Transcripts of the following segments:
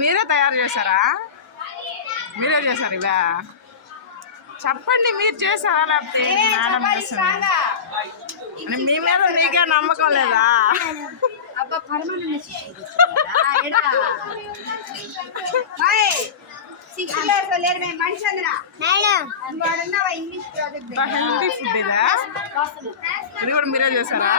మీరే తయారు చేశారా? మీరే చేశారు ఇవా? చెప్పండి, మీరు చేశారా లేకపోతే మేడం చేసింది? మీ మీద నీకే నమ్మకం లేదా? హెల్తీ ఫుడ్ ఇదా? ఇది కూడా మీరే చేశారా?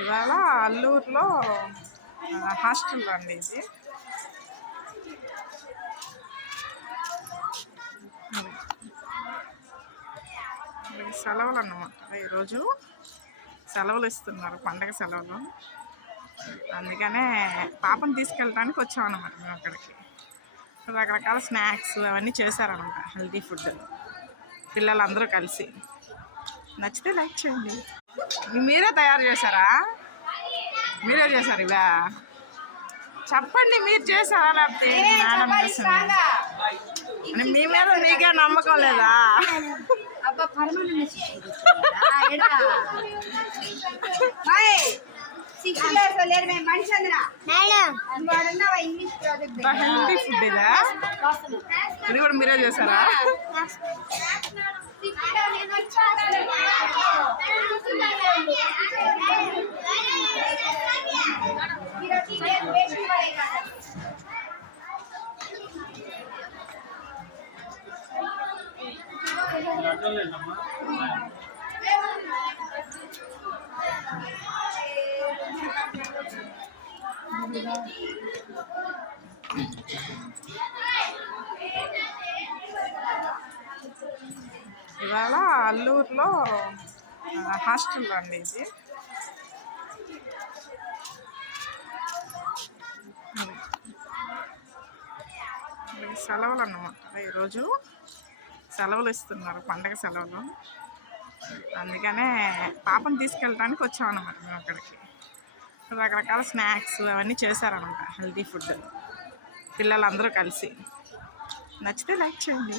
ఇవాళ అల్లూరులో హాస్టల్ అండి ఇది. సెలవులు అన్నమాట, ఈరోజు సెలవులు ఇస్తున్నారు, పండగ సెలవులు. అందుకనే పాపను తీసుకెళ్ళడానికి వచ్చామన్నమాట మేము అక్కడికి. రకరకాల స్నాక్స్ అవన్నీ చేశారనమాట, హెల్తీ ఫుడ్, పిల్లలందరూ కలిసి. నచ్చితే లైక్ చేయండి. మీరే తయారు చేశారా? మీరే చేశారు ఇవా? చెప్పండి, మీరు చేశారా లేకపోతే మేడం చేసింది? మీ మీద నీకే నమ్మకం లేదా? హెల్తీ ఫుడ్ ఇదా? ఇది కూడా మీరే చేశారా? ఇవాళ అల్లూరులో హాస్టల్ అండి ఇది. సెలవులు అన్నమాట, ఈరోజు సెలవులు ఇస్తున్నారు, పండగ సెలవులు. అందుకనే పాపను తీసుకెళ్ళడానికి వచ్చామన్నమాట మేము అక్కడికి. రకరకాల స్నాక్స్ అవన్నీ చేశారనమాట, హెల్తీ ఫుడ్, పిల్లలందరూ కలిసి. నచ్చితే లైక్ చేయండి.